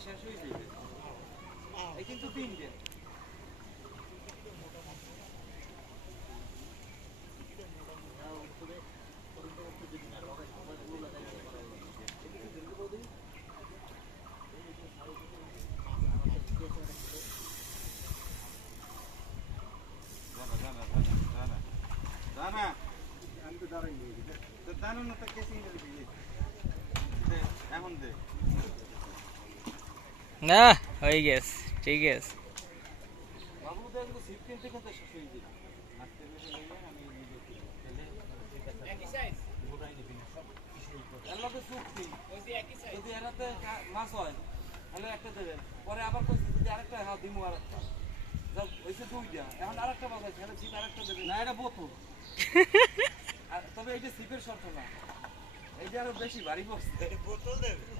শেষ হয়ে যাবে এই কিন্তু তিনটে না হয়ে গেছে ঠিক আছে মাছ হয় তাহলে একটা দেবেন পরে আবার কইছি যদি আরেকটা হ্যাঁ দিমু আরেকটা হয়েছে দুইটা এখন আরেকটা মাছ আছে তাহলে জিপ আরেকটা দেবেন না এটা বোতল তবে এইটা সিপের শর্ত না এইটা আরো বেশি ভারী বসছে বোতল দেবে